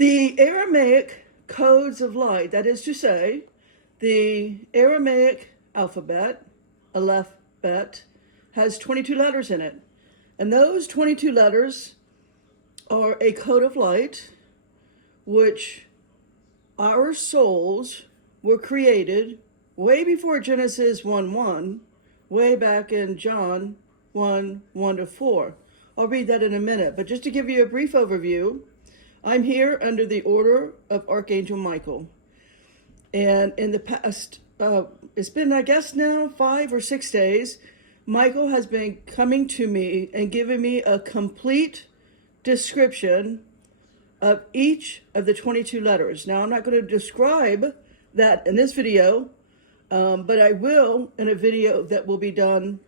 The Aramaic codes of light, that is to say, the Aramaic alphabet, Aleph Bet, has 22 letters in it. And those 22 letters are a code of light which our souls were created way before Genesis 1:1, way back in John 1:1-4. I'll read that in a minute, but just to give you a brief overview, I'm here under the order of Archangel Michael. And in the past, it's been, I guess now, 5 or 6 days, Michael has been coming to me and giving me a complete description of each of the 22 letters. Now, I'm not going to describe that in this video, but I will in a video that will be done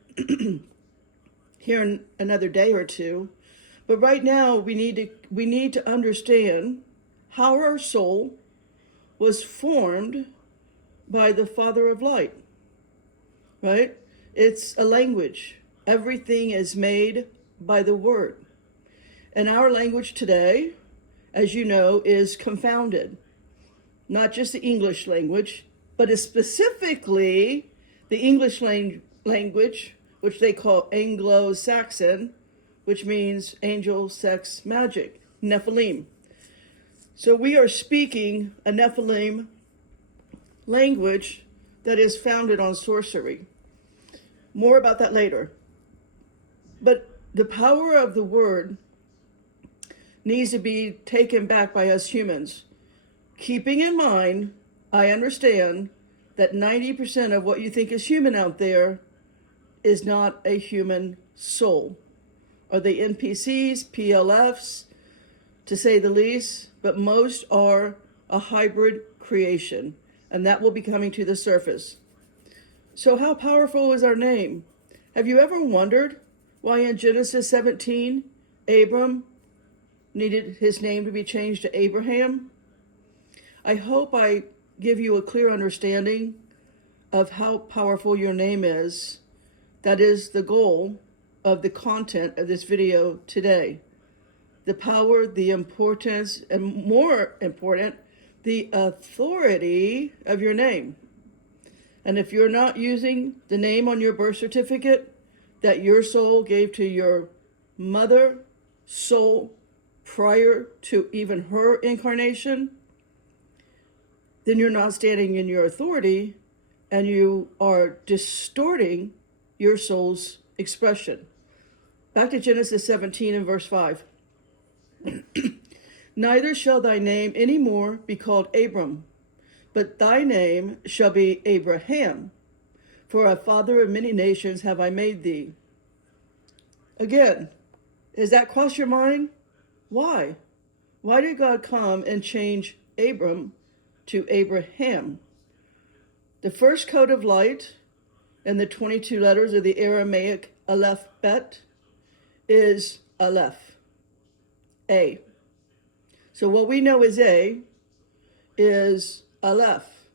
here in another day or two. But right now, we need to understand how our soul was formed by the Father of Light, right? It's a language. Everything is made by the Word. And our language today, as you know, is confounded. Not just the English language, but it's specifically the English language, which they call Anglo-Saxon, which means angel, sex, magic, Nephilim. So we are speaking a Nephilim language that is founded on sorcery. More about that later. But the power of the word needs to be taken back by us humans. Keeping in mind, I understand that 90% of what you think is human out there is not a human soul. Are they NPCs, PLFs, to say the least? But most are a hybrid creation, and that will be coming to the surface. So how powerful is our name? Have you ever wondered why in Genesis 17, Abram needed his name to be changed to Abraham? I hope I give you a clear understanding of how powerful your name is. That is the goal of the content of this video today. The power, the importance, and more important, the authority of your name. And if you're not using the name on your birth certificate that your soul gave to your mother soul prior to even her incarnation, then you're not standing in your authority and you are distorting your soul's expression. Back to Genesis 17 and verse 5. Neither shall thy name any more be called Abram, but thy name shall be Abraham, for a father of many nations have I made thee. Again, does that cross your mind? Why? Why did God come and change Abram to Abraham? The first code of light and the 22 letters of the Aramaic Aleph Bet is Aleph, A. So what we know as A is Aleph.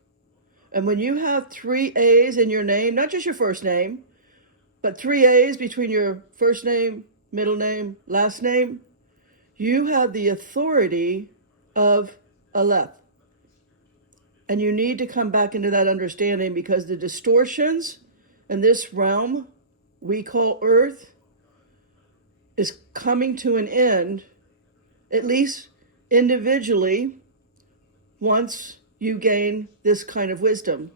And when you have 3 A's in your name, not just your first name, but 3 A's between your first name, middle name, last name, you have the authority of Aleph. And you need to come back into that understanding, because the distortions in this realm we call Earth is coming to an end, at least individually, once you gain this kind of wisdom.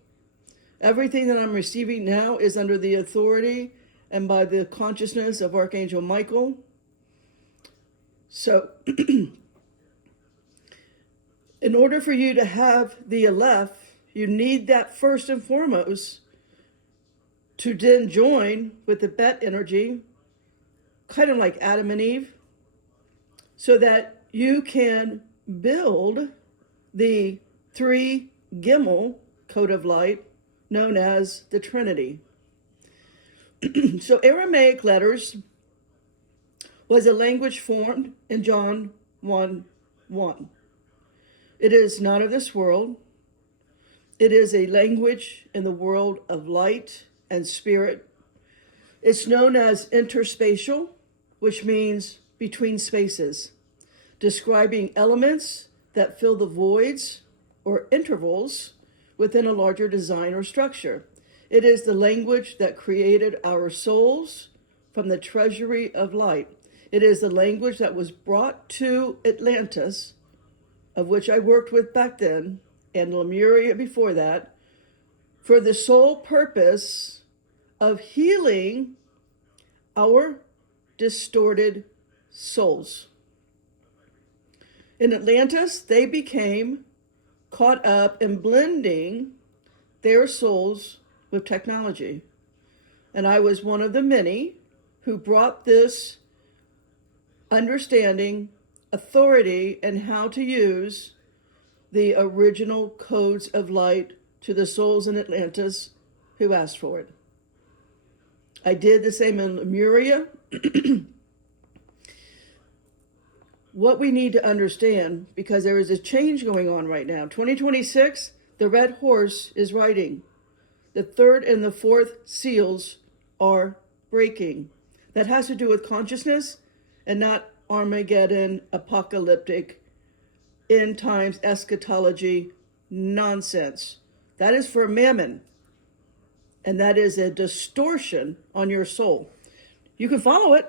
Everything that I'm receiving now is under the authority and by the consciousness of Archangel Michael. So, in order for you to have the Aleph, you need that first and foremost to then join with the Bet energy, kind of like Adam and Eve, so that you can build the 3 Gimel code of light known as the Trinity. So Aramaic letters was a language formed in John 1:1. It is not of this world. It is a language in the world of light and spirit. It's known as interspatial, which means between spaces, describing elements that fill the voids or intervals within a larger design or structure. It is the language that created our souls from the treasury of light. It is the language that was brought to Atlantis, of which I worked with back then, and Lemuria before that, for the sole purpose of healing our distorted souls. In Atlantis, they became caught up in blending their souls with technology. And I was one of the many who brought this understanding, authority, and how to use the original codes of light to the souls in Atlantis who asked for it. I did the same in Lemuria. What we need to understand, because there is a change going on right now. 2026, the red horse is riding. The third and the fourth seals are breaking. That has to do with consciousness and not Armageddon, apocalyptic, end times eschatology nonsense. That is for mammon. And that is a distortion on your soul. You can follow it,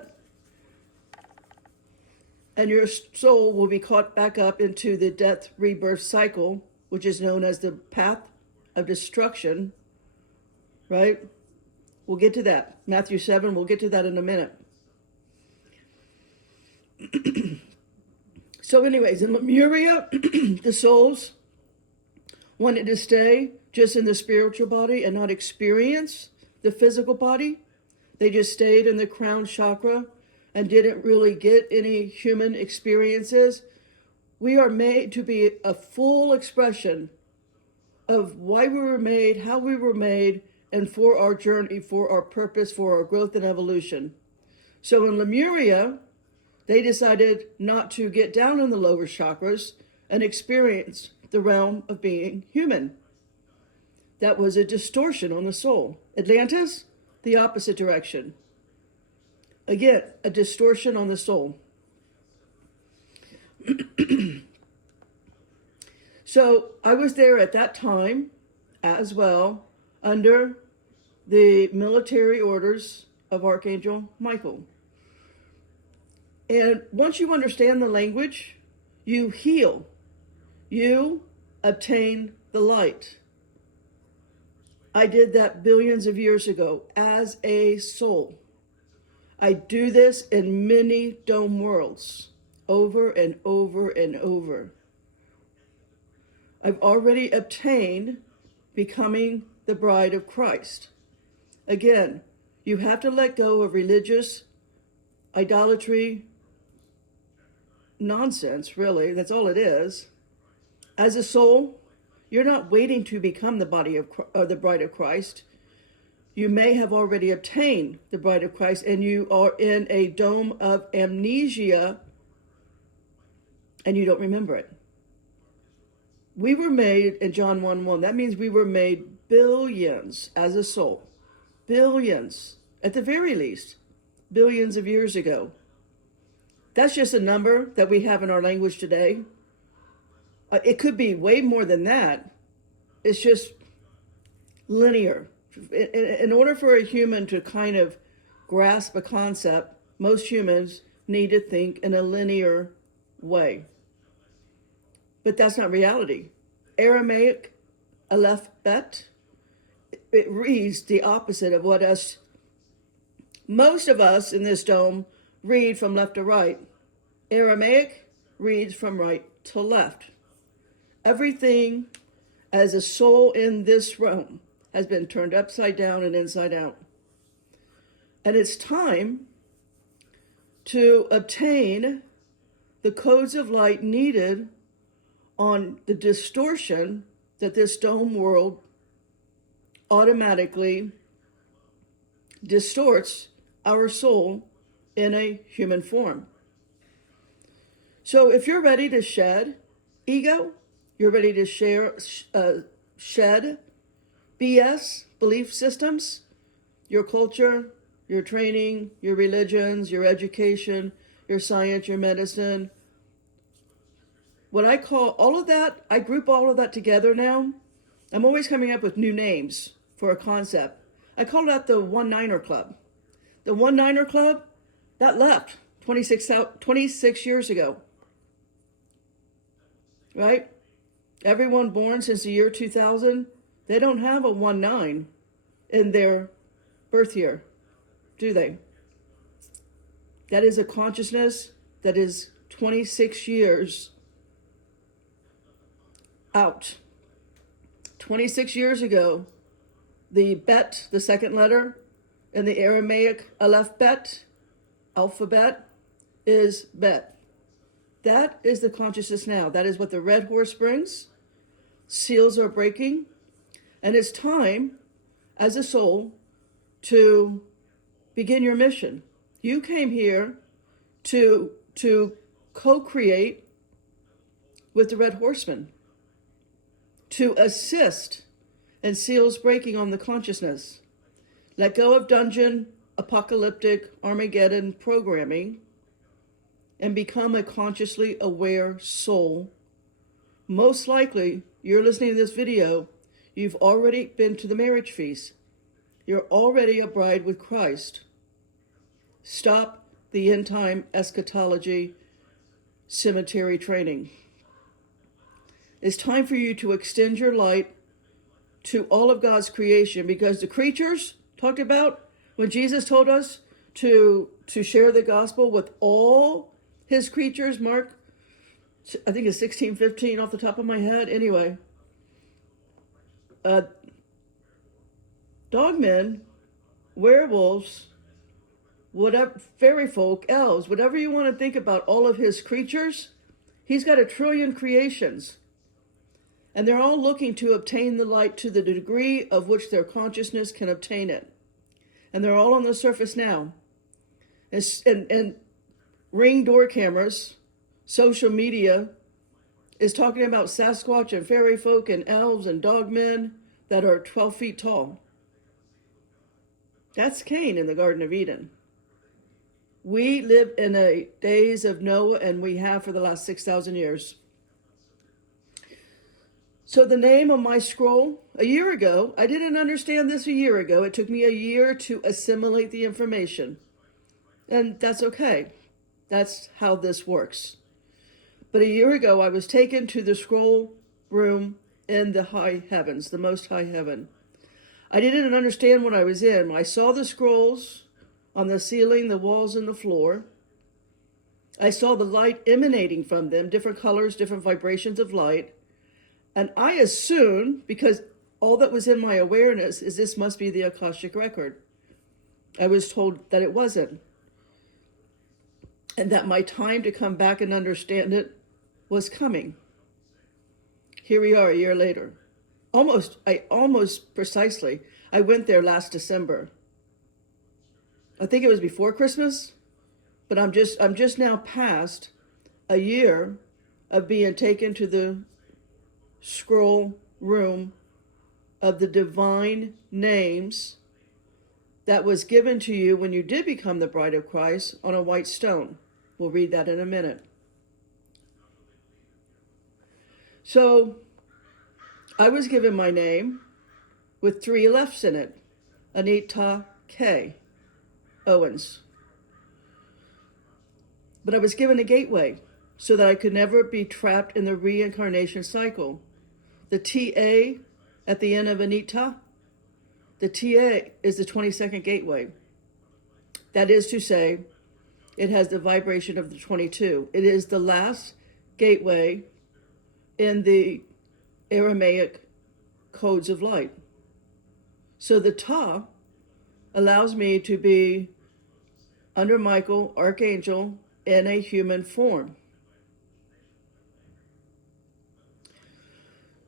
and your soul will be caught back up into the death rebirth cycle, which is known as the path of destruction, right? We'll get to that. Matthew 7, we'll get to that in a minute. So anyways, in Lemuria, the souls wanted to stay just in the spiritual body and not experience the physical body. They just stayed in the crown chakra and didn't really get any human experiences. We are made to be a full expression of why we were made, how we were made, and for our journey, for our purpose, for our growth and evolution. So in Lemuria, they decided not to get down in the lower chakras and experience the realm of being human. That was a distortion on the soul. Atlantis, the opposite direction. Again, a distortion on the soul. So I was there at that time as well, under the military orders of Archangel Michael. And once you understand the language, you heal. You obtain the light. I did that billions of years ago as a soul. I do this in many dome worlds, over and over and over. I've already obtained becoming the bride of Christ. Again, you have to let go of religious idolatry nonsense, really. That's all it is. As a soul, you're not waiting to become the body of the bride of Christ. You may have already obtained the bride of Christ, and you are in a dome of amnesia, and you don't remember it. We were made in John 1:1. That means we were made billions as a soul. Billions, at the very least, billions of years ago. That's just a number that we have in our language today. It could be way more than that. It's just linear. In order for a human to kind of grasp a concept, most humans need to think in a linear way. But that's not reality. Aramaic, Aleph Bet, it reads the opposite of what most of us in this dome read from left to right. Aramaic reads from right to left. Everything as a soul in this realm has been turned upside down and inside out. And it's time to obtain the codes of light needed on the distortion that this dome world automatically distorts our soul in a human form. So if you're ready to shed ego, you're ready to shed BS, belief systems, your culture, your training, your religions, your education, your science, your medicine, what I call all of that, I group all of that together now. I'm always coming up with new names for a concept. I call that the One-Niner Club. The One-Niner Club, that left 26 years ago, right? Everyone born since the year 2000, they don't have a 1-9 in their birth year, do they? That is a consciousness that is 26 years out. 26 years ago, the bet, the second letter in the Aramaic alphabet, is bet. That is the consciousness now. That is what the red horse brings. Seals are breaking. And it's time, as a soul, to begin your mission. You came here to co-create with the red horseman, to assist in seals breaking on the consciousness. Let go of dungeon, apocalyptic, Armageddon programming and become a consciously aware soul. Most likely, you're listening to this video, you've already been to the marriage feast. You're already a bride with Christ. Stop the end-time eschatology cemetery training. It's time for you to extend your light to all of God's creation, because the creatures talked about when Jesus told us to share the gospel with all his creatures, Mark, I think it's 16:15 off the top of my head. Anyway, dogmen, werewolves, whatever, fairy folk, elves, whatever you want to think about all of his creatures, he's got 1 trillion creations. And they're all looking to obtain the light to the degree of which their consciousness can obtain it. And they're all on the surface now. And Ring door cameras, social media is talking about Sasquatch and fairy folk and elves and dogmen that are 12 feet tall. That's Cain in the Garden of Eden. We live in a days of Noah, and we have for the last 6,000 years. So the name on my scroll, a year ago, I didn't understand this a year ago. It took me a year to assimilate the information. And that's okay. That's how this works. But a year ago, I was taken to the scroll room in the high heavens, the most high heaven. I didn't understand what I was in. I saw the scrolls on the ceiling, the walls, and the floor. I saw the light emanating from them, different colors, different vibrations of light. And I assumed, because all that was in my awareness is this must be the Akashic record. I was told that it wasn't. And that my time to come back and understand it was coming. Here we are a year later. Almost precisely. I went there last December. I think it was before Christmas, but I'm just now past a year of being taken to the scroll room of the divine names that was given to you when you did become the bride of Christ on a white stone. We'll read that in a minute. So I was given my name with 3 Alephs in it. Anita K. Owens. But I was given a gateway so that I could never be trapped in the reincarnation cycle. The TA at the end of Anita, the TA is the 22nd gateway. That is to say, it has the vibration of the 22. It is the last gateway in the Aramaic codes of light. So the Ta allows me to be under Michael, Archangel, in a human form.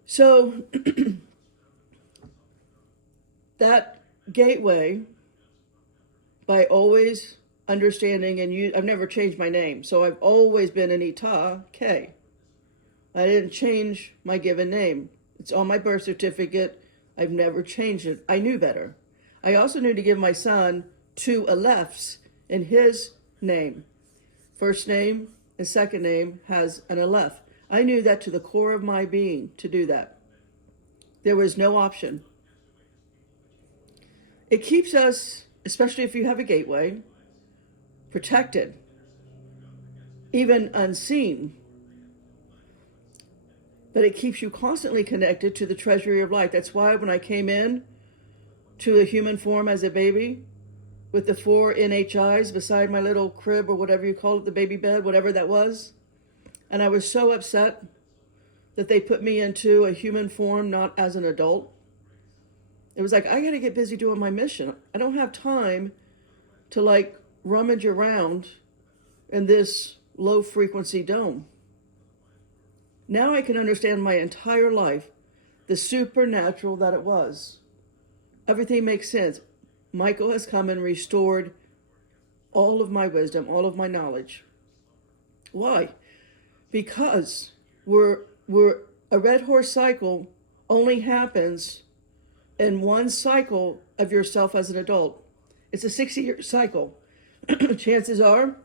So that gateway, by always understanding, and I've never changed my name, so I've always been Anita K. I didn't change my given name. It's on my birth certificate. I've never changed it. I knew better. I also knew to give my son 2 Alephs in his name. First name and second name has an Aleph. I knew that to the core of my being to do that. There was no option. It keeps us, especially if you have a gateway, protected, even unseen. But it keeps you constantly connected to the treasury of light. That's why when I came in to a human form as a baby, with the 4 NHIs beside my little crib or whatever you call it, the baby bed, whatever that was, and I was so upset that they put me into a human form, not as an adult. It was like, I got to get busy doing my mission. I don't have time to like rummage around in this low frequency dome. Now I can understand my entire life, the supernatural that it was. Everything makes sense. Michael has come and restored all of my wisdom, all of my knowledge. Why? Because a red horse cycle only happens in one cycle of yourself as an adult. It's a 60-year cycle. Chances are,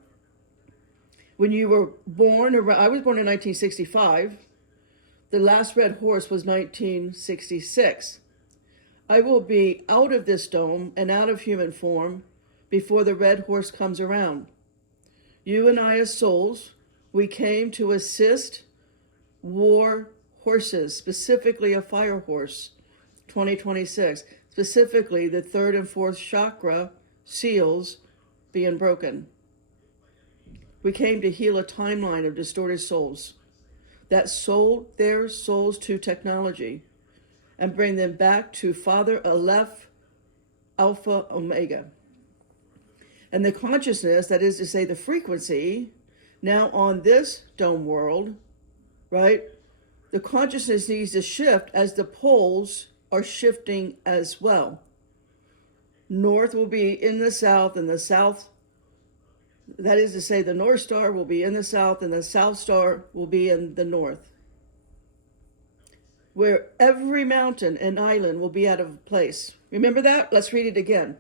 when you were born, I was born in 1965. The last red horse was 1966. I will be out of this dome and out of human form before the red horse comes around. You and I as souls, we came to assist war horses, specifically a fire horse, 2026, specifically the 3rd and 4th chakra seals being broken. We came to heal a timeline of distorted souls that sold their souls to technology and bring them back to Father Aleph, Alpha, Omega. And the consciousness, that is to say the frequency, now on this dome world, right? The consciousness needs to shift as the poles are shifting as well. North will be in the south, and the south, that is to say the North Star will be in the south, and the South Star will be in the north. Where every mountain and island will be out of place. Remember that? Let's read it again.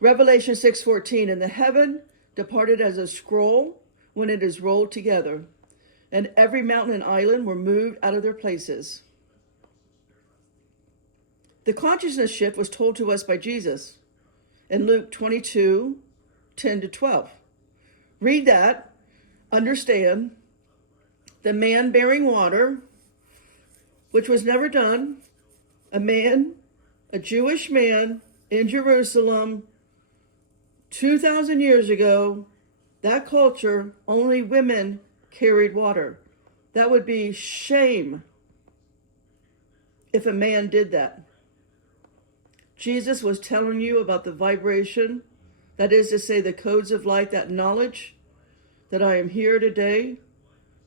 Revelation 6:14, and the heaven departed as a scroll when it is rolled together, and every mountain and island were moved out of their places. The consciousness shift was told to us by Jesus in Luke 22:10-12. Read that, understand the man bearing water, which was never done, a Jewish man in Jerusalem 2,000 years ago. That culture, only women carried water. That would be shame if a man did that. Jesus was telling you about the vibration, that is to say the codes of light, that knowledge that I am here today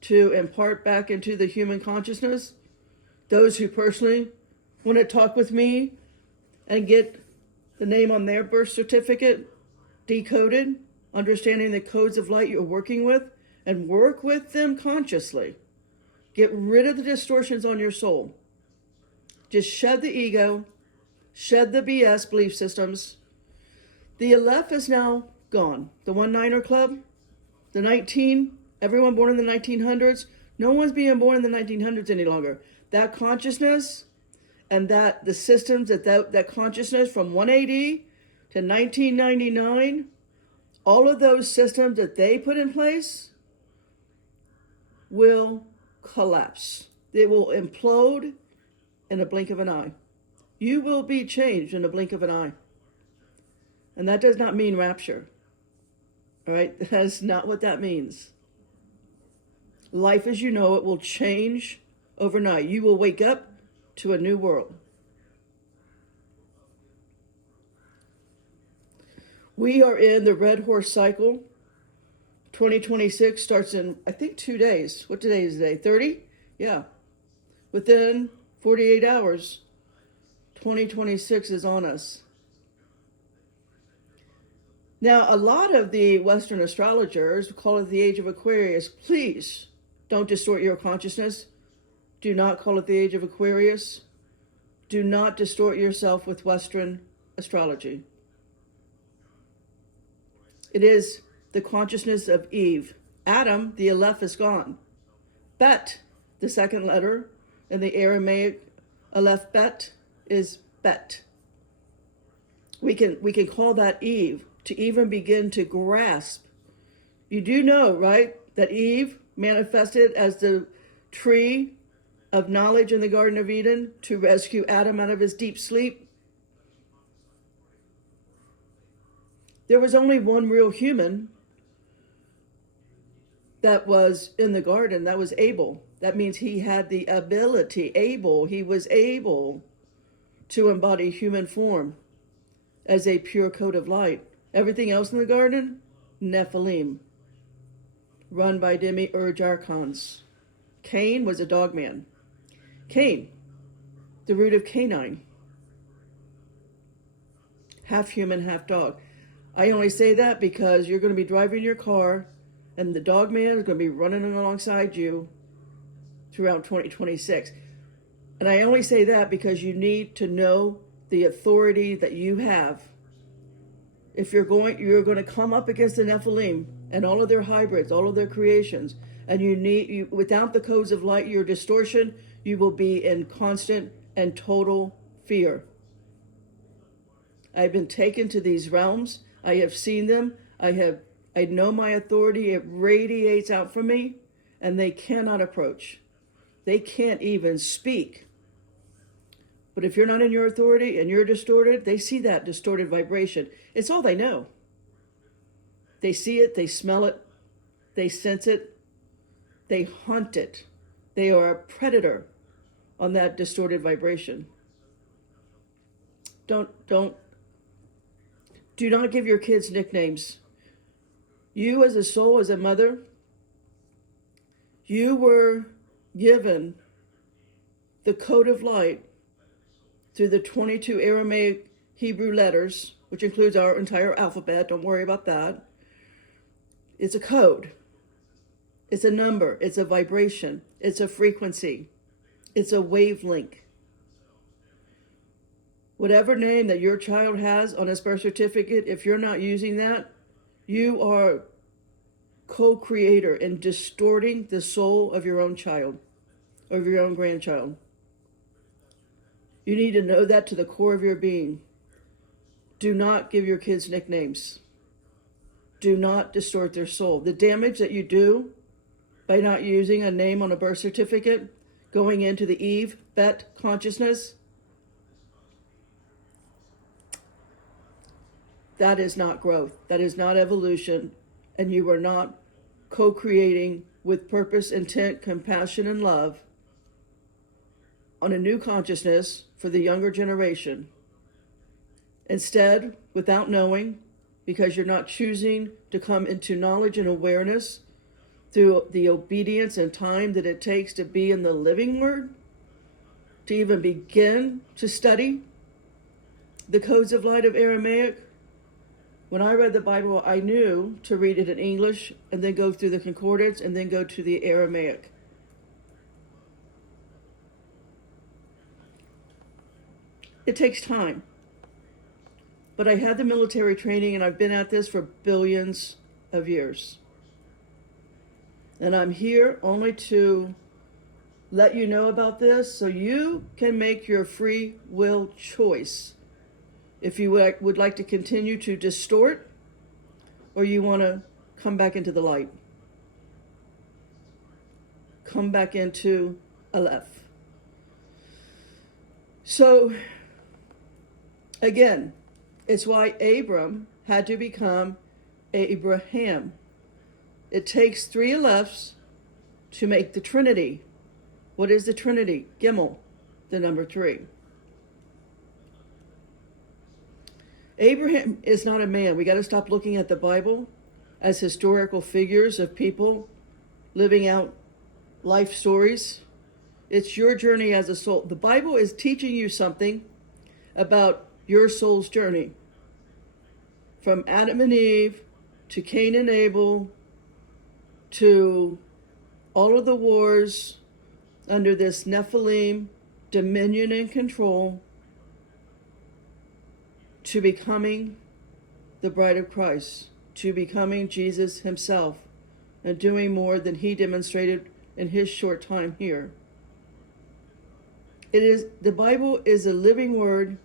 to impart back into the human consciousness. Those who personally want to talk with me and get the name on their birth certificate decoded, understanding the codes of light you're working with, and work with them consciously. Get rid of the distortions on your soul. Just shed the ego, shed the BS belief systems. The Aleph is now gone. The 1-9er club, the 19, everyone born in the 1900s, no one's being born in the 1900s any longer. That consciousness and that the systems, that consciousness from 180 to 1999, all of those systems that they put in place will collapse. They will implode in a blink of an eye. You will be changed in a blink of an eye. And that does not mean rapture. All right? That is not what that means. Life as you know it will change overnight. You will wake up to a new world. We are in the red horse cycle. 2026 starts in, I think, 2 days. What today is today? 30? Yeah. Within 48 hours, 2026 is on us. Now, a lot of the Western astrologers call it the age of Aquarius. Please don't distort your consciousness. Do not call it the age of Aquarius. Do not distort yourself with Western astrology. It is the consciousness of Eve. Adam, the Aleph, is gone. Bet The second letter in the Aramaic Aleph Bet is Bet. We can call that Eve to even begin to grasp. You do know, right, that Eve manifested as the tree of knowledge in the Garden of Eden to rescue Adam out of his deep sleep. There was only one real human that was in the garden. That was Abel. That means he had the ability, he was able to embody human form as a pure coat of light. Everything else in the garden, Nephilim, run by demiurge archons. Cain was a dog man. Cain, the root of canine, half human, half dog. I only say that because you're going to be driving your car and the dog man is going to be running alongside you throughout 2026. And I only say that because you need to know the authority that you have. If you're going to come up against the Nephilim and all of their hybrids, all of their creations, and without the codes of light, your distortion, you will be in constant and total fear. I've been taken to these realms. I have seen them. I know my authority. It radiates out from me, and they cannot approach. They can't even speak. But if you're not in your authority and you're distorted, they see that distorted vibration. It's all they know. They see it, they smell it, they sense it, they hunt it. They are a predator on that distorted vibration. Do not give your kids nicknames. You as a soul, as a mother, you were given the code of light through the 22 Aramaic Hebrew letters, which includes our entire alphabet. Don't worry about that. It's a code. It's a number. It's a vibration. It's a frequency. It's a wavelength. Whatever name that your child has on his birth certificate, if you're not using that, you are co-creator in distorting the soul of your own child, of your own grandchild. You need to know that to the core of your being. Do not give your kids nicknames. Do not distort their soul. The damage that you do by not using a name on a birth certificate, going into the Eve, Bet consciousness, that is not growth. That is not evolution. And you are not co-creating with purpose, intent, compassion, and love on a new consciousness for the younger generation. Instead, without knowing, because you're not choosing to come into knowledge and awareness through the obedience and time that it takes to be in the living word, to even begin to study the codes of light of Aramaic. When I read the Bible, I knew to read it in English and then go through the concordance and then go to the Aramaic. It takes time. But I had the military training and I've been at this for billions of years. And I'm here only to let you know about this so you can make your free will choice. If you would like to continue to distort or you want to come back into the light. Come back into Aleph. So, again, it's why Abram had to become Abraham. It takes 3 Alephs to make the Trinity. What is the Trinity? Gimel, the number 3. Abraham is not a man. We got to stop looking at the Bible as historical figures of people living out life stories. It's your journey as a soul. The Bible is teaching you something about your soul's journey. From Adam and Eve to Cain and Abel to all of the wars under this Nephilim dominion and control to becoming the bride of Christ, to becoming Jesus himself and doing more than he demonstrated in his short time here. The Bible is a living word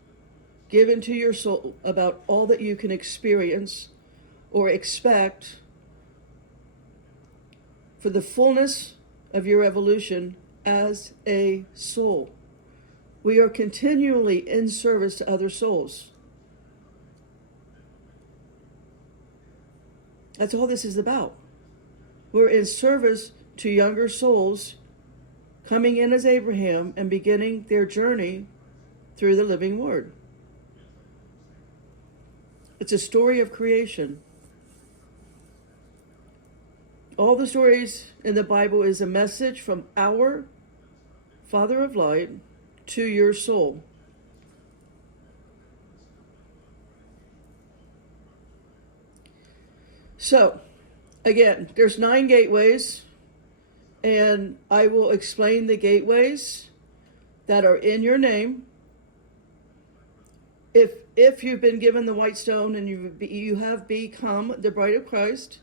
given to your soul about all that you can experience or expect for the fullness of your evolution as a soul. We are continually in service to other souls. That's all this is about. We're in service to younger souls coming in as Abraham and beginning their journey through the living word. It's a story of creation. All the stories in the Bible is a message from our Father of Light to your soul. So, again, there's 9 gateways, and I will explain the gateways that are in your name. If you've been given the white stone and you have become the bride of Christ,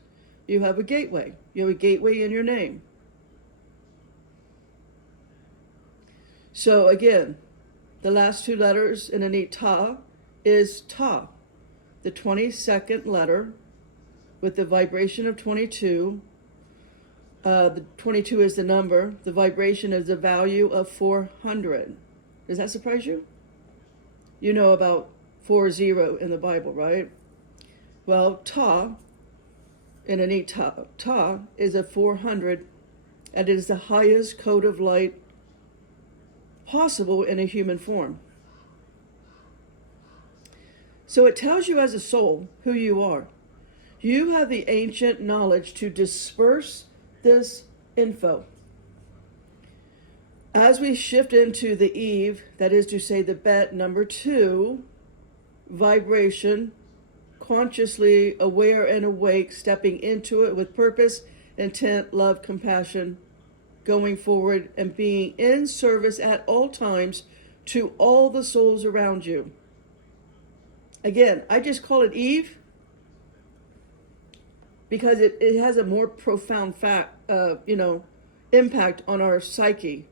you have a gateway. You have a gateway in your name. So again, the last 2 letters in Anita is Ta, the 22nd letter with the vibration of 22. The 22 is the number. The vibration is the value of 400. Does that surprise you? You know about 40 in the Bible, right? Well, Ta, in Anita, Ta is a 400, and it is the highest code of light possible in a human form. So it tells you as a soul who you are. You have the ancient knowledge to disperse this info. As we shift into the Eve, that is to say the Bet number 2, vibration, consciously aware and awake, stepping into it with purpose, intent, love, compassion, going forward and being in service at all times to all the souls around you. Again, I just call it Eve because it has a more profound impact on our psyche.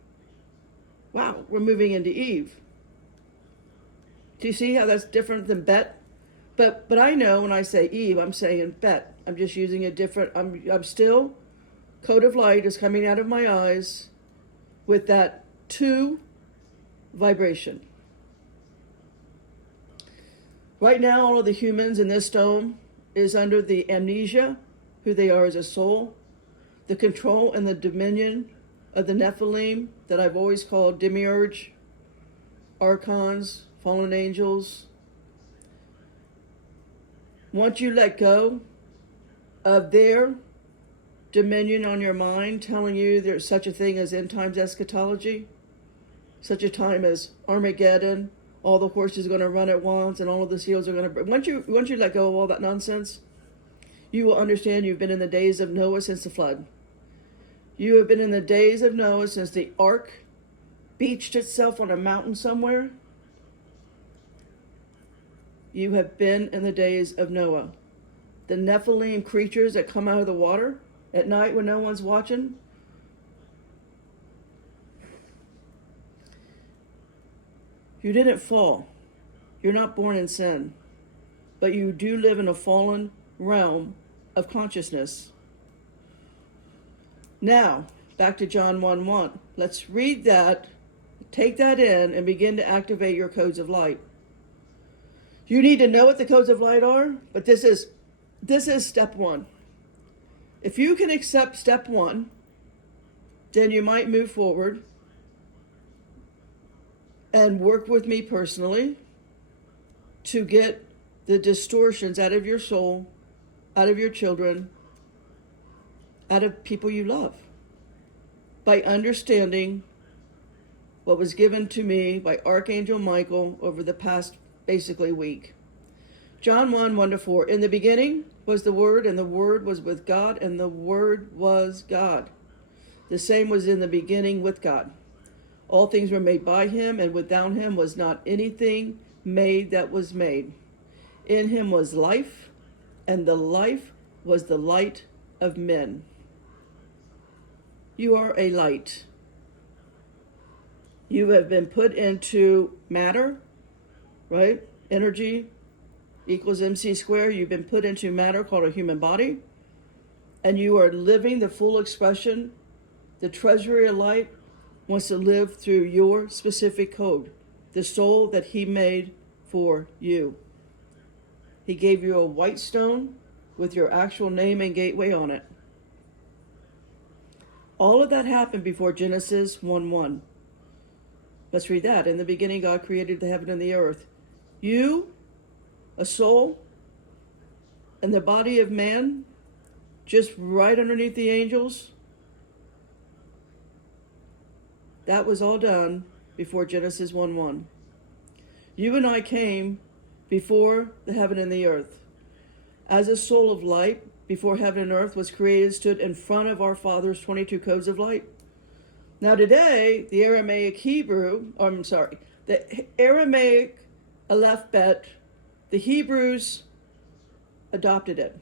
Wow, we're moving into Eve. Do you see how that's different than Bet? But I know when I say Eve, I'm saying Bet. I'm just using a different, I'm still, code of light is coming out of my eyes with that 2 vibration. Right now, all of the humans in this dome is under the amnesia, who they are as a soul, the control and the dominion of the Nephilim that I've always called demiurge, archons, fallen angels. Once you let go of their dominion on your mind, telling you there's such a thing as end times eschatology, such a time as Armageddon, all the horses are going to run at once and all of the seals are going to... Once you let go of all that nonsense, you will understand you've been in the days of Noah since the flood. You have been in the days of Noah since the ark beached itself on a mountain somewhere. You have been in the days of Noah. The Nephilim creatures that come out of the water at night when no one's watching. You didn't fall. You're not born in sin. But you do live in a fallen realm of consciousness. Now, back to John 1:1. Let's read that, take that in, and begin to activate your codes of light. You need to know what the codes of light are, but this is step 1. If you can accept step 1, then you might move forward and work with me personally to get the distortions out of your soul, out of your children, out of people you love, by understanding what was given to me by Archangel Michael over the past, basically, week. John 1:1-4. In the beginning was the Word, and the Word was with God, and the Word was God. The same was in the beginning with God. All things were made by him, and without him was not anything made that was made. In him was life, and the life was the light of men. You are a light. You have been put into matter, right? Energy equals MC squared. You've been put into matter called a human body. And you are living the full expression. The treasury of light wants to live through your specific code, the soul that he made for you. He gave you a white stone with your actual name and gateway on it. All of that happened before Genesis 1:1. Let's read that. In the beginning, God created the heaven and the earth. You, a soul, and the body of man, just right underneath the angels, that was all done before Genesis 1:1. You and I came before the heaven and the earth. As a soul of light, before heaven and earth was created, stood in front of our Father's 22 codes of light. Now today, the Aramaic Aleph Bet, the Hebrews adopted it.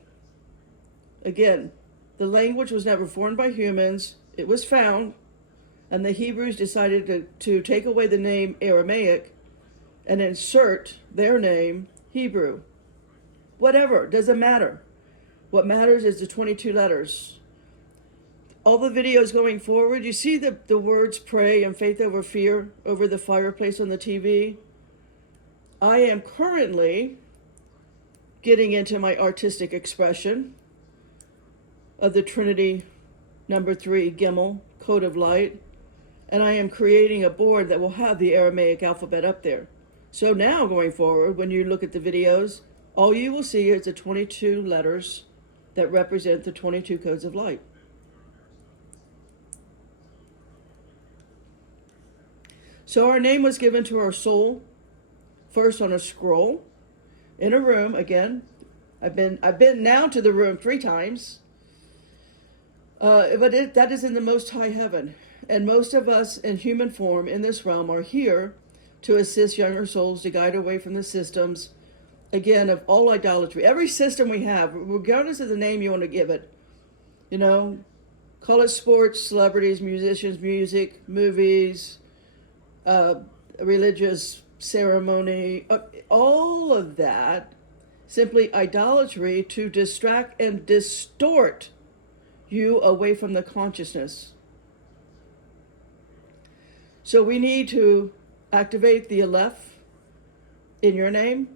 Again, the language was never formed by humans. It was found, and the Hebrews decided to take away the name Aramaic and insert their name Hebrew. Whatever, doesn't matter. What matters is the 22 letters. All the videos going forward, you see the words pray and faith over fear over the fireplace on the TV. I am currently getting into my artistic expression of the Trinity number 3 Gimel, Code of Light, and I am creating a board that will have the Aramaic alphabet up there. So now going forward, when you look at the videos, all you will see is the 22 letters that represent the 22 codes of light. So our name was given to our soul, first on a scroll, in a room. Again, I've been now to the room 3 times, but that is in the most high heaven. And most of us in human form in this realm are here to assist younger souls to guide away from the systems, again, of all idolatry. Every system we have, regardless of the name you want to give it, call it sports, celebrities, musicians, music, movies, religious ceremony, all of that, simply idolatry to distract and distort you away from the consciousness. So we need to activate the Aleph in your name.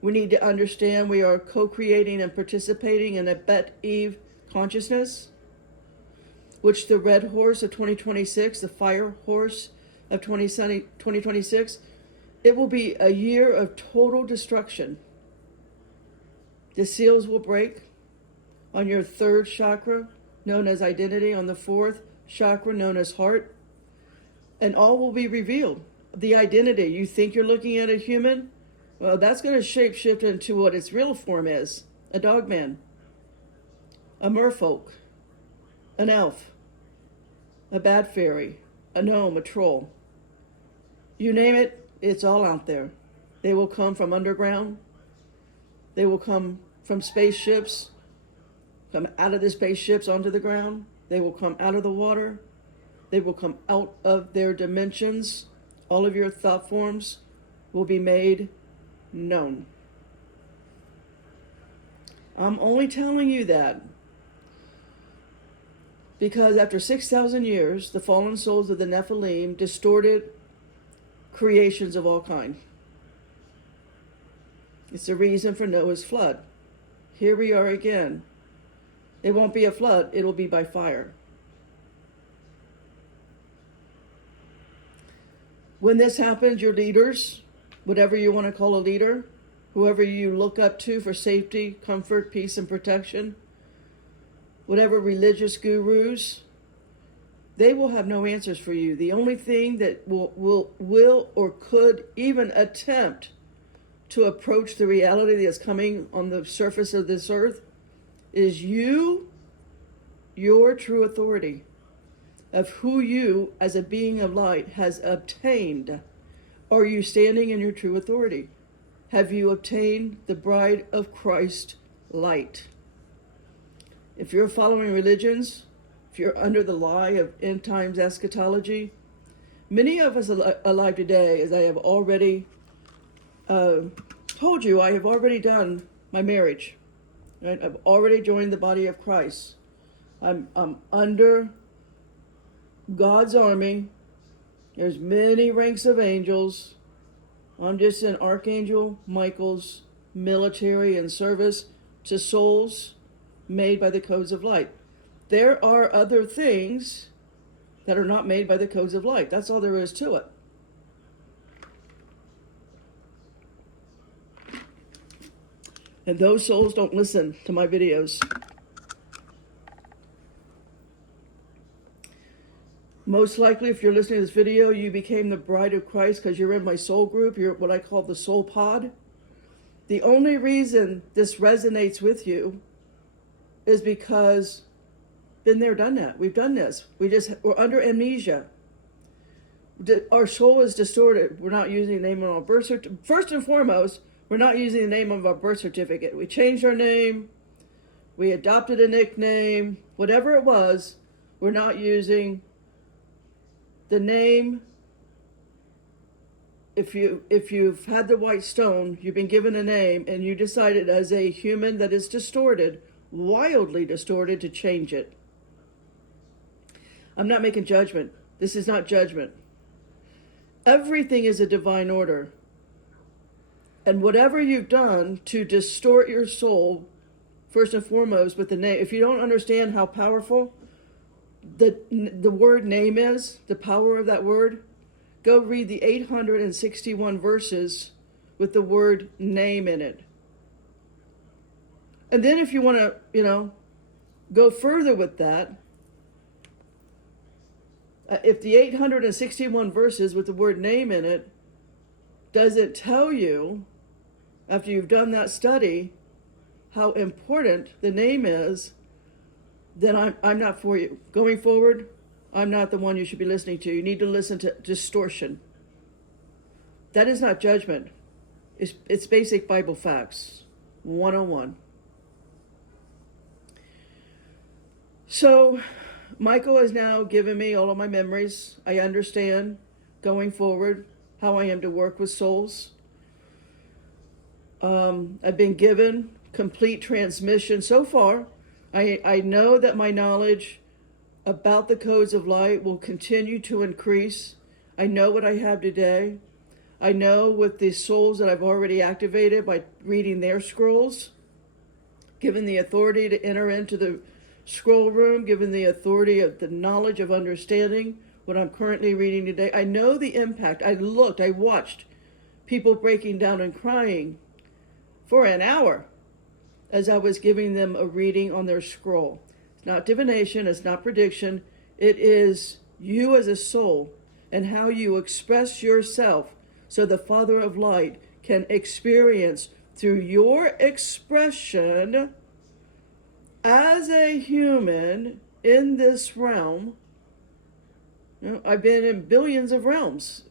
We need to understand we are co-creating and participating in a Bet Eve consciousness, which the red horse of 2026, the fire horse of 2026, it will be a year of total destruction. The seals will break on your 3rd chakra, known as identity, on the 4th chakra, known as heart, and all will be revealed. The identity, you think you're looking at a human? Well, that's going to shapeshift into what its real form is. A dogman, a merfolk, an elf, a bad fairy, a gnome, a troll. You name it, it's all out there. They will come from underground. They will come from spaceships, come out of the spaceships onto the ground. They will come out of the water. They will come out of their dimensions. All of your thought forms will be made known. I'm only telling you that because after 6,000 years, the fallen souls of the Nephilim distorted creations of all kind. It's the reason for Noah's flood. Here we are again. It won't be a flood, it'll be by fire. When this happens, your leaders, whatever you want to call a leader, whoever you look up to for safety, comfort, peace, and protection, whatever religious gurus, they will have no answers for you. The only thing that will or could even attempt to approach the reality that's coming on the surface of this earth is you, your true authority of who you as a being of light has obtained. Are you standing in your true authority? Have you obtained the bride of Christ light? If you're following religions, if if you're under the lie of end times eschatology, many of us alive today, as I have already told you, I have already done my marriage. Right? I've already joined the body of Christ. I'm under God's army. There's many ranks of angels. I'm just in Archangel Michael's military and service to souls made by the codes of light. There are other things that are not made by the codes of light. That's all there is to it. And those souls don't listen to my videos. Most likely, if you're listening to this video, you became the bride of Christ because you're in my soul group. You're what I call the soul pod. The only reason this resonates with you is because been there, done that. We've done this. We're under amnesia. Our soul is distorted. We're not using the name of our birth certificate. First and foremost, we're not using the name of our birth certificate. We changed our name. We adopted a nickname. Whatever it was, we're not using the name. If you've had the white stone, you've been given a name, and you decided as a human that is distorted, wildly distorted, to change it. I'm not making judgment. This is not judgment. Everything is a divine order. And whatever you've done to distort your soul, first and foremost with the name, if you don't understand how powerful the word name is, the power of that word, go read the 861 verses with the word name in it. And then if you want to, go further with that, if the 861 verses with the word name in it doesn't tell you, after you've done that study, how important the name is, then I'm not for you. Going forward, I'm not the one you should be listening to. You need to listen to distortion. That is not judgment. It's basic Bible facts, 101. So, Michael has now given me all of my memories. I understand, going forward, how I am to work with souls. I've been given complete transmission so far. I know that my knowledge about the codes of light will continue to increase. I know what I have today. I know with the souls that I've already activated by reading their scrolls, given the authority to enter into the scroll room, given the authority of the knowledge of understanding what I'm currently reading today. I know the impact. I watched people breaking down and crying for an hour as I was giving them a reading on their scroll. It's not divination, it's not prediction. It is you as a soul and how you express yourself so the Father of Light can experience through your expression as a human in this realm. I've been in billions of realms.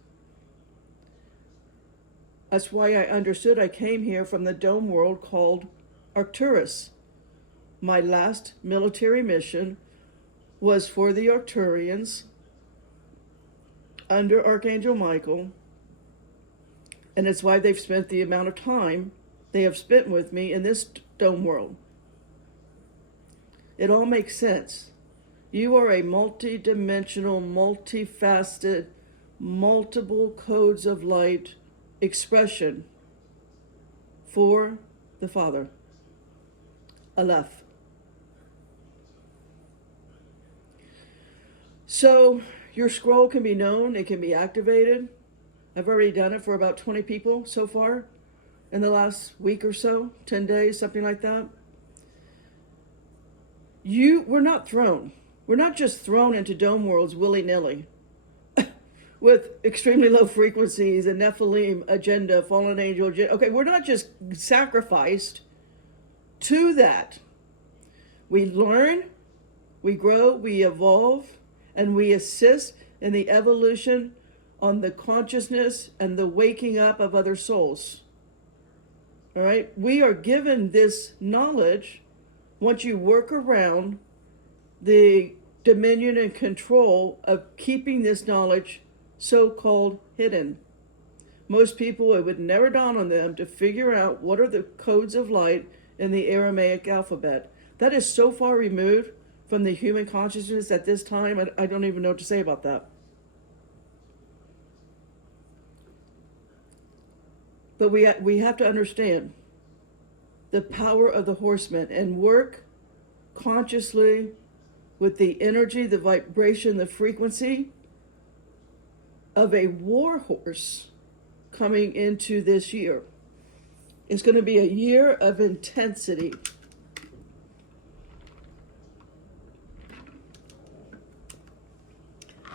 That's why I understood I came here from the dome world called Arcturus. My last military mission was for the Arcturians under Archangel Michael. And it's why they've spent the amount of time they have spent with me in this dome world. It all makes sense. You are a multi-dimensional, multifaceted, multiple codes of light expression for the Father. Aleph. So your scroll can be known, it can be activated. I've already done it for about 20 people so far in the last week or so, 10 days, something like that. We're not thrown. We're not just thrown into dome worlds willy-nilly with extremely low frequencies, a Nephilim agenda, fallen angel agenda. Okay, we're not just sacrificed to that. We learn, we grow, we evolve, and we assist in the evolution on the consciousness and the waking up of other souls. All right? We are given this knowledge once you work around the dominion and control of keeping this knowledge so-called hidden. Most people, it would never dawn on them to figure out what are the codes of light in the Aramaic alphabet. That is so far removed from the human consciousness at this time, I don't even know what to say about that. But we have to understand the power of the horsemen and work consciously with the energy, the vibration, the frequency of a war horse coming into this year. It's going to be a year of intensity.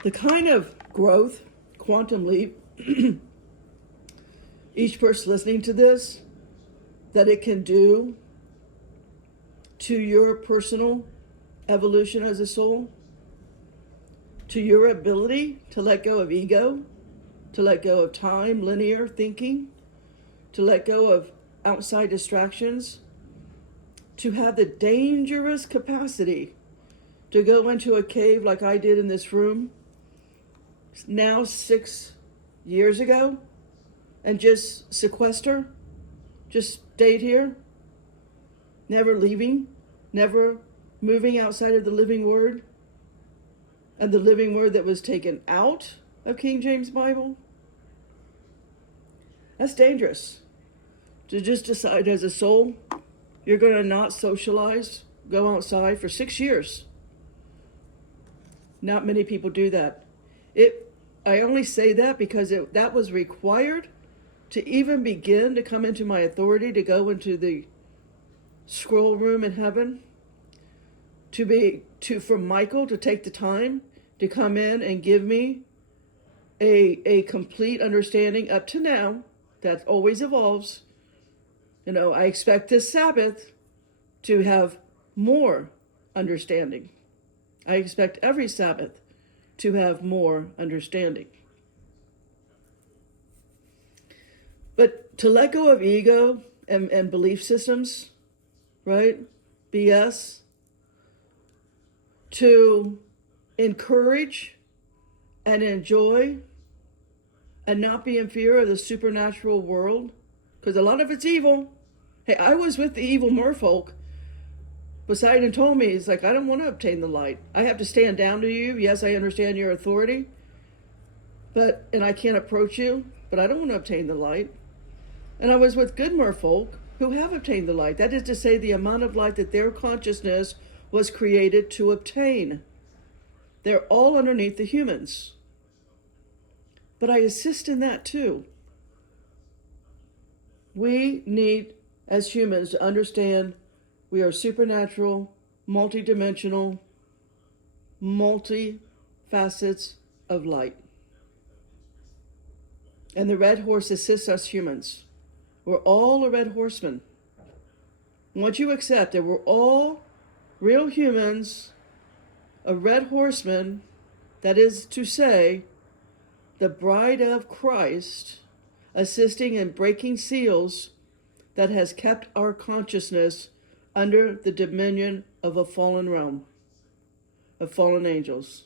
The kind of growth, quantum leap, each person listening to this, that it can do to your personal evolution as a soul, to your ability to let go of ego, to let go of time, linear thinking, to let go of outside distractions, to have the dangerous capacity to go into a cave like I did in this room now 6 years ago and just sequester, just stayed here, never leaving, never moving outside of the living word, and the living word that was taken out of King James Bible. That's dangerous. To just decide as a soul, you're going to not socialize, go outside for 6 years. Not many people do that. I only say that because that was required to even begin to come into my authority, to go into the scroll room in heaven, for Michael to take the time to come in and give me a complete understanding. Up to now, that always evolves. I expect this Sabbath to have more understanding. I expect every Sabbath to have more understanding. But to let go of ego and belief systems, right? BS, to encourage and enjoy and not be in fear of the supernatural world, because a lot of it's evil. Hey, I was with the evil merfolk. Poseidon told me, he's like, I don't want to obtain the light. I have to stand down to you. Yes, I understand your authority, and I can't approach you, but I don't want to obtain the light. And I was with good merfolk who have obtained the light. That is to say, the amount of light that their consciousness was created to obtain. They're all underneath the humans. But I assist in that too. We need, as humans, to understand we are supernatural, multidimensional, multi-facets of light. And the red horse assists us humans. We're all a red horseman. Once you accept that we're all real humans, a red horseman, that is to say, the bride of Christ, assisting in breaking seals that has kept our consciousness under the dominion of a fallen realm, of fallen angels.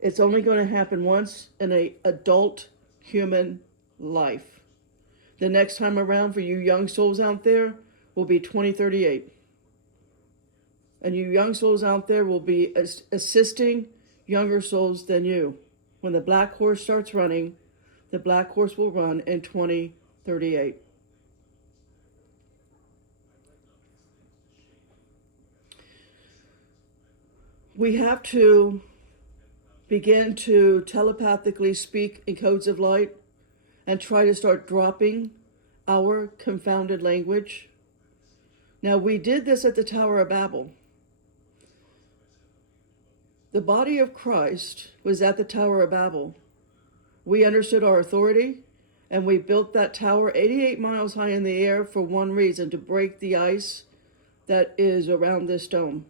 It's only going to happen once in an adult human life. The next time around for you young souls out there will be 2038. And you young souls out there will be assisting younger souls than you. When the black horse starts running, the black horse will run in 2038. We have to begin to telepathically speak in codes of light and try to start dropping our confounded language. Now, we did this at the Tower of Babel. The body of Christ was at the Tower of Babel. We understood our authority, and we built that tower 88 miles high in the air for one reason: to break the ice that is around this dome,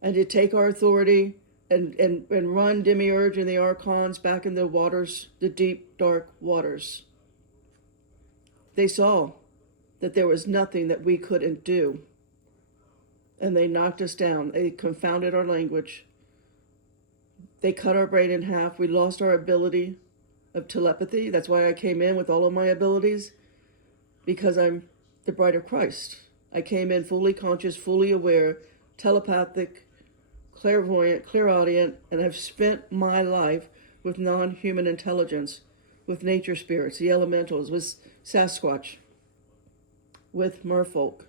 and to take our authority and run Demiurge and the Archons back in the waters, the deep, dark waters. They saw that there was nothing that we couldn't do. and they knocked us down. They confounded our language. They cut our brain in half. We lost our ability of telepathy. That's why I came in with all of my abilities, because I'm the bride of Christ. I came in fully conscious, fully aware, telepathic, clairvoyant, clairaudient, and I've spent my life with non-human intelligence, with nature spirits, the elementals, with Sasquatch, with merfolk.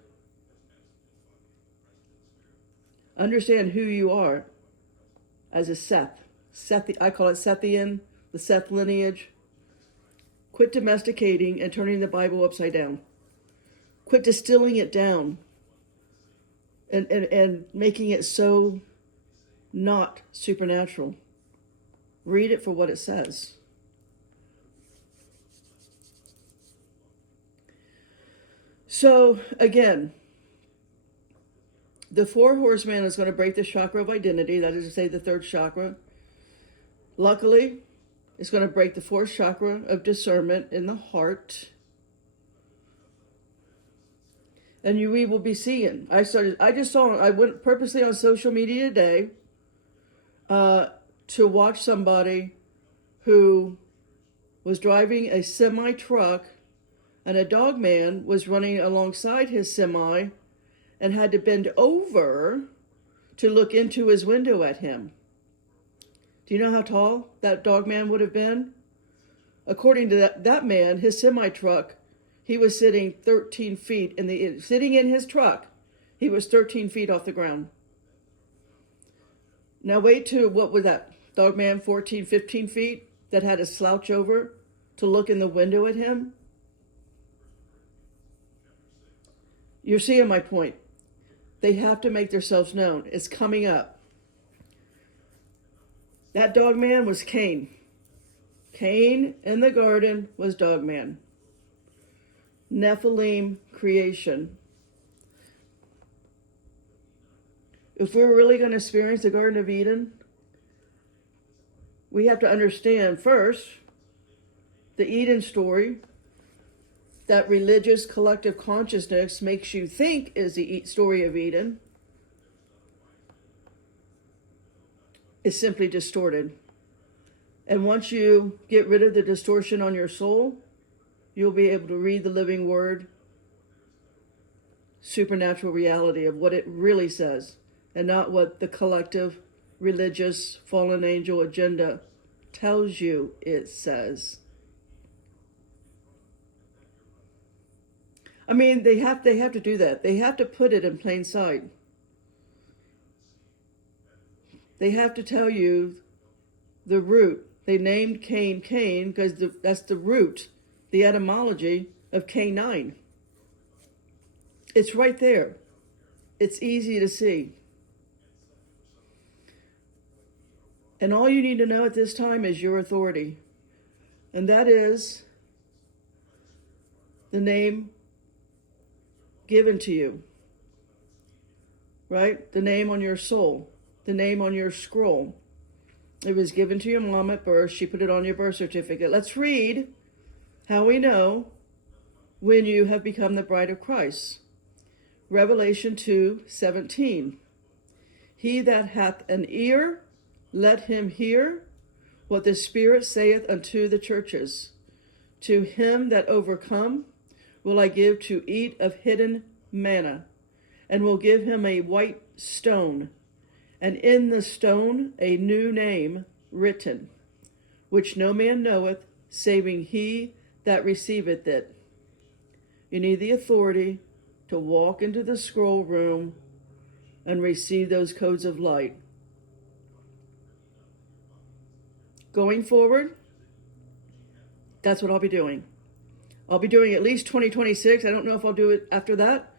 Understand who you are as a Seth. I call it Sethian, the Seth lineage. Quit domesticating and turning the Bible upside down. Quit distilling it down and making it so not supernatural. Read it for what it says. So, again, the 4 horsemen is going to break the chakra of identity, that is to say the 3rd chakra. Luckily, it's going to break the 4th chakra of discernment in the heart. And we will be seeing. I went purposely on social media today to watch somebody who was driving a semi truck, and a dog man was running alongside his semi and had to bend over to look into his window at him. Do you know how tall that dog man would have been? According to that man, his semi truck, he was sitting 13 feet sitting in his truck. He was 13 feet off the ground. Now wait to, what was that? Dog man 14, 15 feet that had to slouch over to look in the window at him? You're seeing my point. They have to make themselves known. It's coming up. That dog man was Cain. Cain in the garden was dog man. Nephilim creation. If we're really going to experience the Garden of Eden, we have to understand first the Eden story that religious collective consciousness makes you think is the story of Eden is simply distorted. And once you get rid of the distortion on your soul, you'll be able to read the living word, supernatural reality of what it really says, and not what the collective religious fallen angel agenda tells you it says. I mean, they have to do that. They have to put it in plain sight. They have to tell you the root. They named Cain Cain because that's the root, the etymology of canine. It's right there. It's easy to see. And all you need to know at this time is your authority. And that is the name given to you. Right? The name on your soul. The name on your scroll. It was given to your mom at birth. She put it on your birth certificate. Let's read how we know when you have become the bride of Christ. Revelation 2:17. He that hath an ear, let him hear what the Spirit saith unto the churches. To him that overcome will I give to eat of hidden manna, and will give him a white stone, and in the stone a new name written, which no man knoweth, saving he that receiveth it. You need the authority to walk into the scroll room and receive those codes of light. Going forward, that's what I'll be doing. I'll be doing at least 2026. I don't know if I'll do it after that.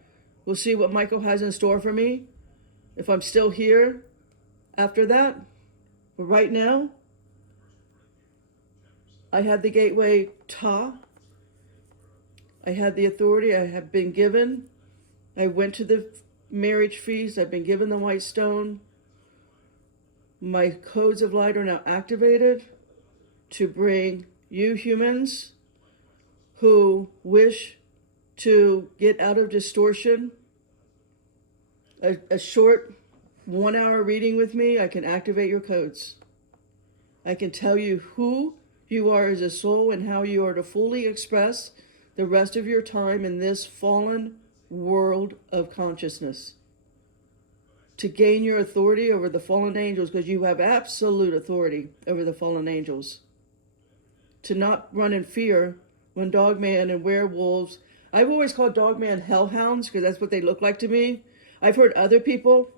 We'll see what Michael has in store for me. If I'm still here after that. But right now, I had the gateway Ta. I had the authority I have been given. I went to the marriage feast. I've been given the white stone. My codes of light are now activated to bring you humans who wish to get out of distortion a short 1 hour reading with me, I can activate your codes. I can tell you who you are as a soul and how you are to fully express the rest of your time in this fallen world of consciousness. To gain your authority over the fallen angels, because you have absolute authority over the fallen angels. To not run in fear when dogman and werewolves, I've always called dogman hellhounds because that's what they look like to me. I've heard other people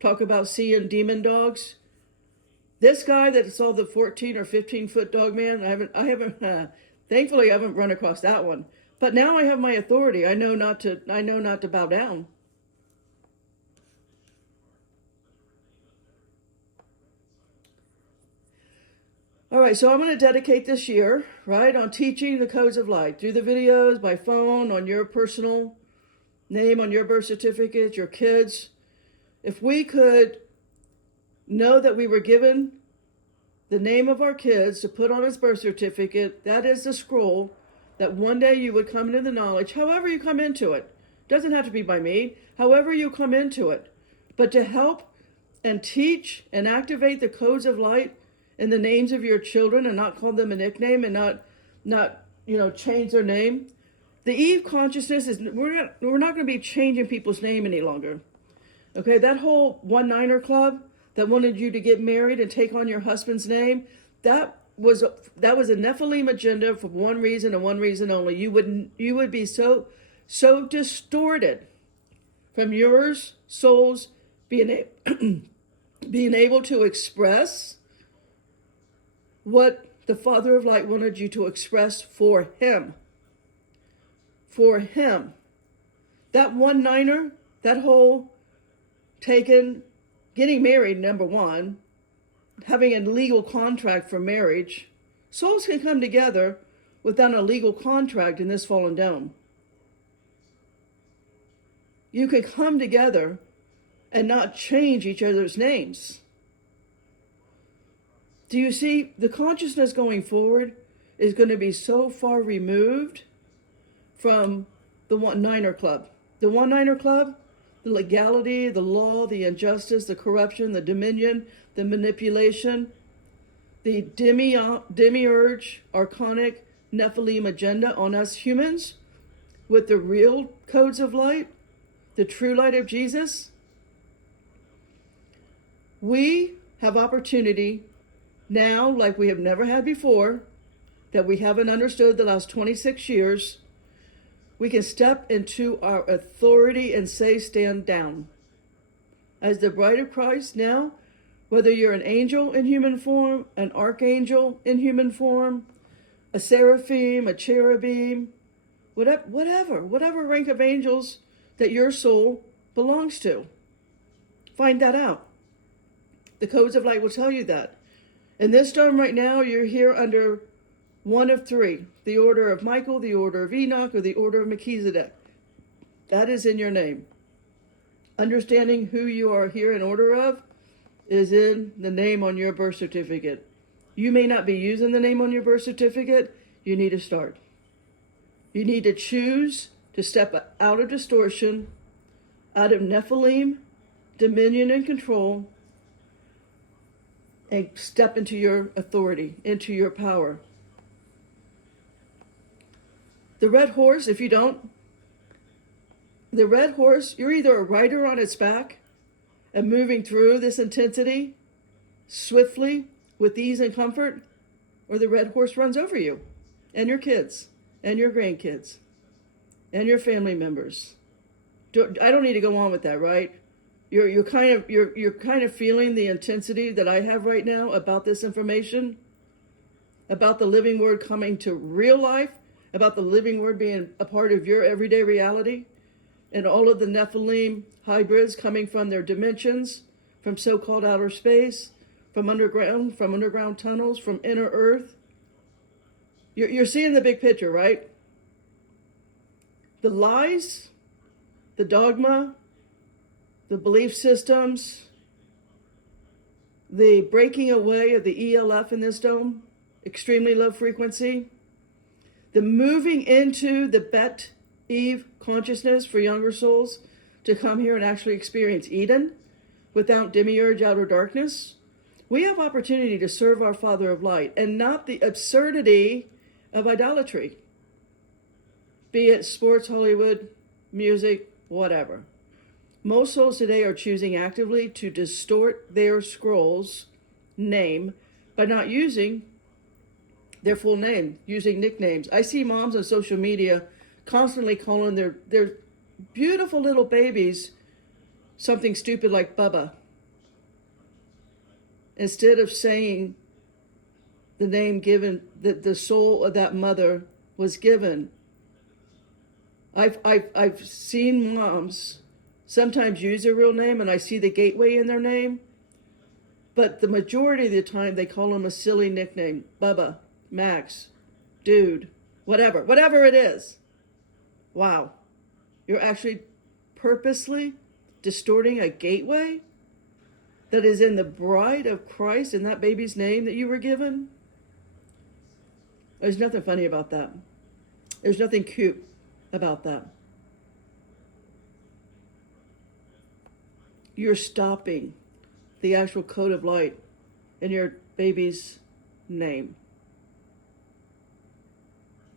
talk about seeing demon dogs. This guy that saw the 14 or 15 foot dogman, thankfully I haven't run across that one. But now I have my authority. I know not to bow down. All right, so I'm going to dedicate this year, right, on teaching the codes of light through the videos, by phone, on your personal name, on your birth certificate, your kids. If we could know that we were given the name of our kids to put on his birth certificate, that is the scroll, that one day you would come into the knowledge, however you come into it. Doesn't have to be by me, however you come into it. But to help and teach and activate the codes of light in the names of your children and not call them a nickname and not change their name. The Eve consciousness is, we're not going to be changing people's name any longer. Okay, that whole 1-9er club that wanted you to get married and take on your husband's name, that was a Nephilim agenda for one reason and one reason only. You would be so distorted from your souls being able to express what the Father of Light wanted you to express for him. For him. That 1-9er, that whole getting married, number one, having a legal contract for marriage. Souls can come together without a legal contract in this fallen dome. You can come together and not change each other's names. Do you see, the consciousness going forward is going to be so far removed from the 1-9er club. The 1-9er club, the legality, the law, the injustice, the corruption, the dominion, the manipulation, the demiurge, archonic, Nephilim agenda on us humans with the real codes of light, the true light of Jesus. We have opportunity now, like we have never had before, that we haven't understood the last 26 years. We can step into our authority and say, stand down. As the bride of Christ now, whether you're an angel in human form, an archangel in human form, a seraphim, a cherubim, whatever rank of angels that your soul belongs to. Find that out. The codes of light will tell you that. In this dome right now, you're here under one of three. The order of Michael, the order of Enoch, or the order of Melchizedek. That is in your name. Understanding who you are here in order of is in the name on your birth certificate. You may not be using the name on your birth certificate. You need to start. You need to choose to step out of distortion, out of Nephilim, dominion and control, and step into your authority, into your power. The red horse, if you don't, the red horse, you're either a rider on its back and moving through this intensity swiftly with ease and comfort, or the red horse runs over you and your kids and your grandkids and your family members. I don't need to go on with that, right? You're kind of feeling the intensity that I have right now about this information, about the living word coming to real life, about the living word being a part of your everyday reality, and all of the Nephilim hybrids coming from their dimensions, from so-called outer space, from underground tunnels, from inner earth. You're seeing the big picture, right? The lies, the dogma, the belief systems, the breaking away of the ELF in this dome, extremely low frequency, the moving into the Bet Eve consciousness for younger souls, to come here and actually experience Eden without demiurge outer darkness. We have opportunity to serve our Father of light and not the absurdity of idolatry, be it sports, Hollywood, music, whatever. Most souls today are choosing actively to distort their scroll's name by not using their full name, using nicknames. I see moms on social media constantly calling their beautiful little babies something stupid like Bubba, instead of saying the name given that the soul of that mother was given. I've seen moms sometimes use their real name, and I see the gateway in their name, but the majority of the time they call them a silly nickname: Bubba, Max, Dude, whatever it is. Wow, you're actually purposely distorting a gateway that is in the bride of Christ in that baby's name that you were given. There's nothing funny about that. There's nothing cute about that. You're stopping the actual code of light in your baby's name.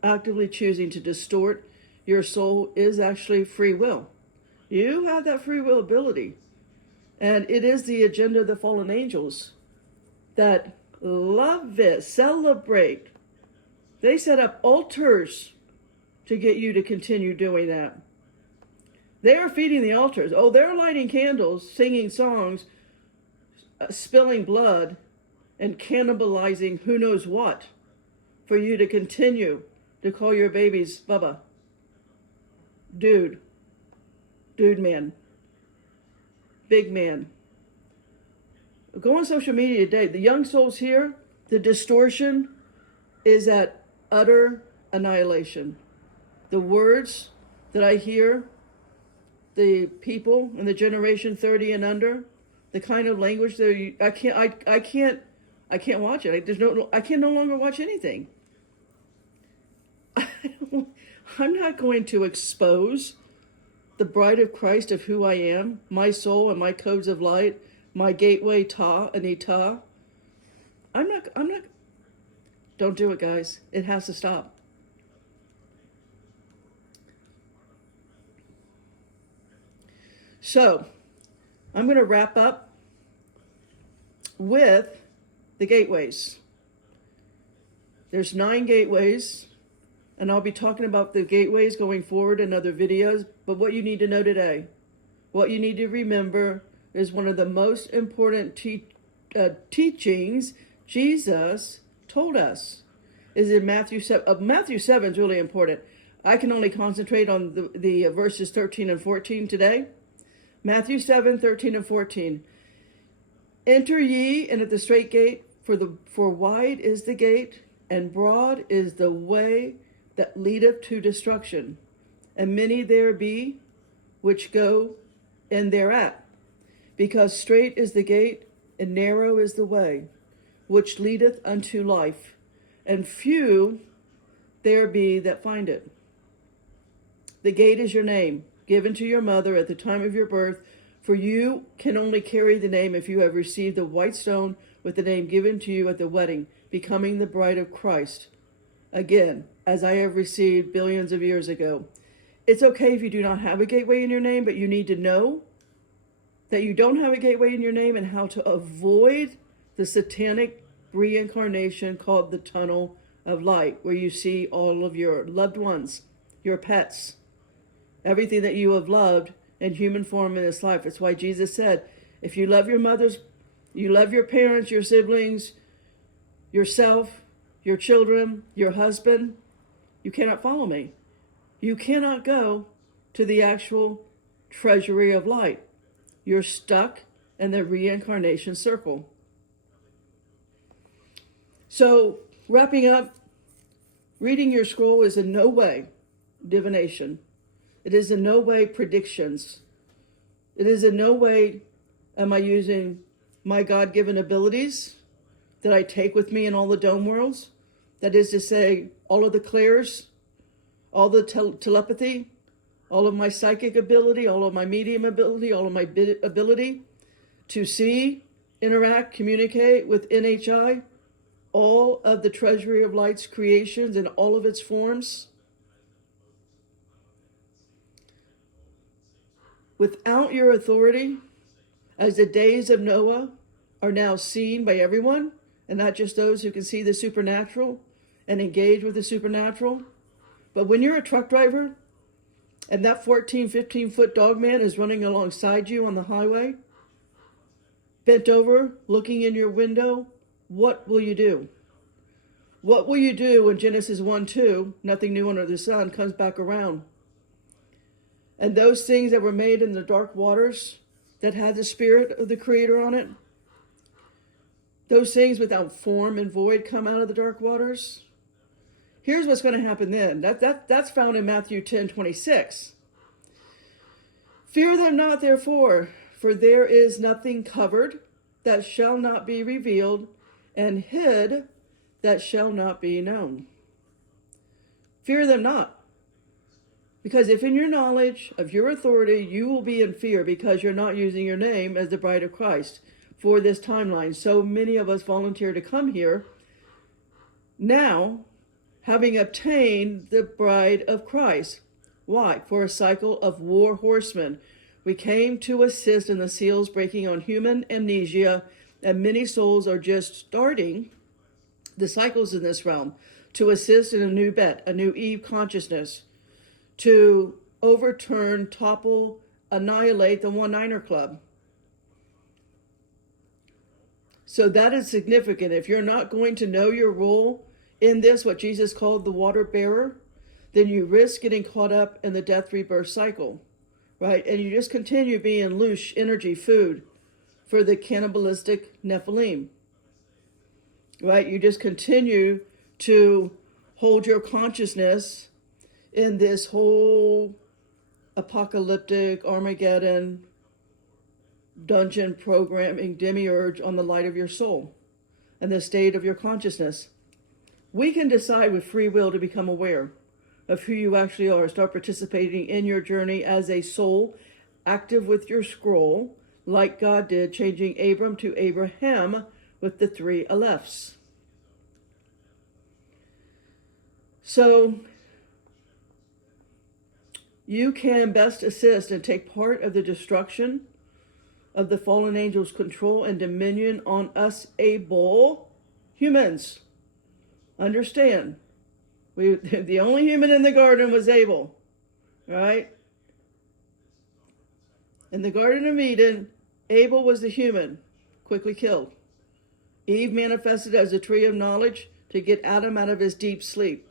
Actively choosing to distort your soul is actually free will. You have that free will ability. And it is the agenda of the fallen angels that love it, celebrate. They set up altars to get you to continue doing that. They are feeding the altars. Oh, they're lighting candles, singing songs, spilling blood, and cannibalizing who knows what for you to continue to call your babies Bubba, Dude, man, Big Man. Go on social media today. The young souls here, the distortion is at utter annihilation. The words that I hear, the people in the generation 30 and under, the kind of language that I can't watch it. I can no longer watch anything. I'm not going to expose the bride of Christ of who I am, my soul and my codes of light, my gateway ta and ita. I'm not, don't do it, guys. It has to stop. So, I'm going to wrap up with the gateways. There's 9 gateways, and I'll be talking about the gateways going forward in other videos. But what you need to know today, what you need to remember, is one of the most important teachings Jesus told us is in Matthew 7. Matthew 7 is really important. I can only concentrate on the verses 13 and 14 today. Matthew 7, 13 and 14. Enter ye in at the straight gate, for wide is the gate, and broad is the way that leadeth to destruction, and many there be which go in thereat. Because strait is the gate, and narrow is the way, which leadeth unto life, and few there be that find it. The gate is your name, given to your mother at the time of your birth, for you can only carry the name if you have received the white stone with the name given to you at the wedding, becoming the bride of Christ. Again, as I have received billions of years ago. It's okay if you do not have a gateway in your name, but you need to know that you don't have a gateway in your name and how to avoid the satanic reincarnation called the tunnel of light, where you see all of your loved ones, your pets, everything that you have loved in human form in this life. That's why Jesus said, if you love your mothers, you love your parents, your siblings, yourself, your children, your husband, you cannot follow me. You cannot go to the actual treasury of light. You're stuck in the reincarnation circle. So, wrapping up, reading your scroll is in no way divination. It is in no way predictions. It is in no way am I using my God-given abilities that I take with me in all the dome worlds. That is to say, all of the clairs, all the telepathy, all of my psychic ability, all of my medium ability, all of my ability to see, interact, communicate with NHI, all of the treasury of light's creations in all of its forms. Without your authority, as the days of Noah are now seen by everyone, and not just those who can see the supernatural and engage with the supernatural. But when you're a truck driver and that 14, 15-foot dog man is running alongside you on the highway, bent over, looking in your window, what will you do? What will you do when Genesis 1:2, nothing new under the sun, comes back around? And those things that were made in the dark waters that had the spirit of the Creator on it, those things without form and void come out of the dark waters. Here's what's going to happen then. That's found in Matthew 10:26. Fear them not, therefore, for there is nothing covered that shall not be revealed, and hid that shall not be known. Fear them not. Because if in your knowledge of your authority, you will be in fear because you're not using your name as the bride of Christ for this timeline. So many of us volunteer to come here now, having obtained the bride of Christ. Why? For a cycle of war horsemen. We came to assist in the seals breaking on human amnesia, and many souls are just starting the cycles in this realm to assist in a new Bet, a new Eve consciousness, to overturn, topple, annihilate the One-Niner Club. So that is significant. If you're not going to know your role in this, what Jesus called the water bearer, then you risk getting caught up in the death rebirth cycle, right? And you just continue being loose energy food for the cannibalistic Nephilim, right? You just continue to hold your consciousness in this whole apocalyptic Armageddon dungeon programming demiurge on the light of your soul and the state of your consciousness. We can decide with free will to become aware of who you actually are. Start participating in your journey as a soul, active with your scroll, like God did, changing Abram to Abraham with the 3 Alephs. So you can best assist and take part of the destruction of the fallen angels' control and dominion on us able humans. Understand, the only human in the garden was Abel, right? In the Garden of Eden, Abel was the human, quickly killed. Eve manifested as a tree of knowledge to get Adam out of his deep sleep.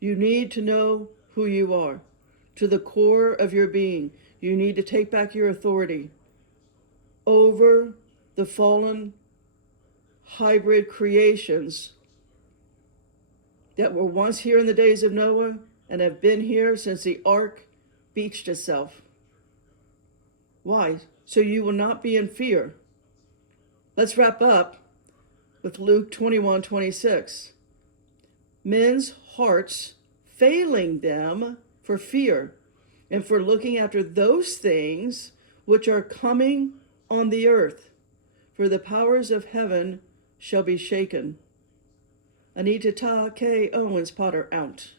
You need to know who you are, to the core of your being. You need to take back your authority over the fallen hybrid creations that were once here in the days of Noah and have been here since the ark beached itself. Why? So you will not be in fear. Let's wrap up with Luke 21:26. Men's hearts failing them for fear and for looking after those things which are coming on the earth, for the powers of heaven shall be shaken. Anita Ta K. Owens Potter out.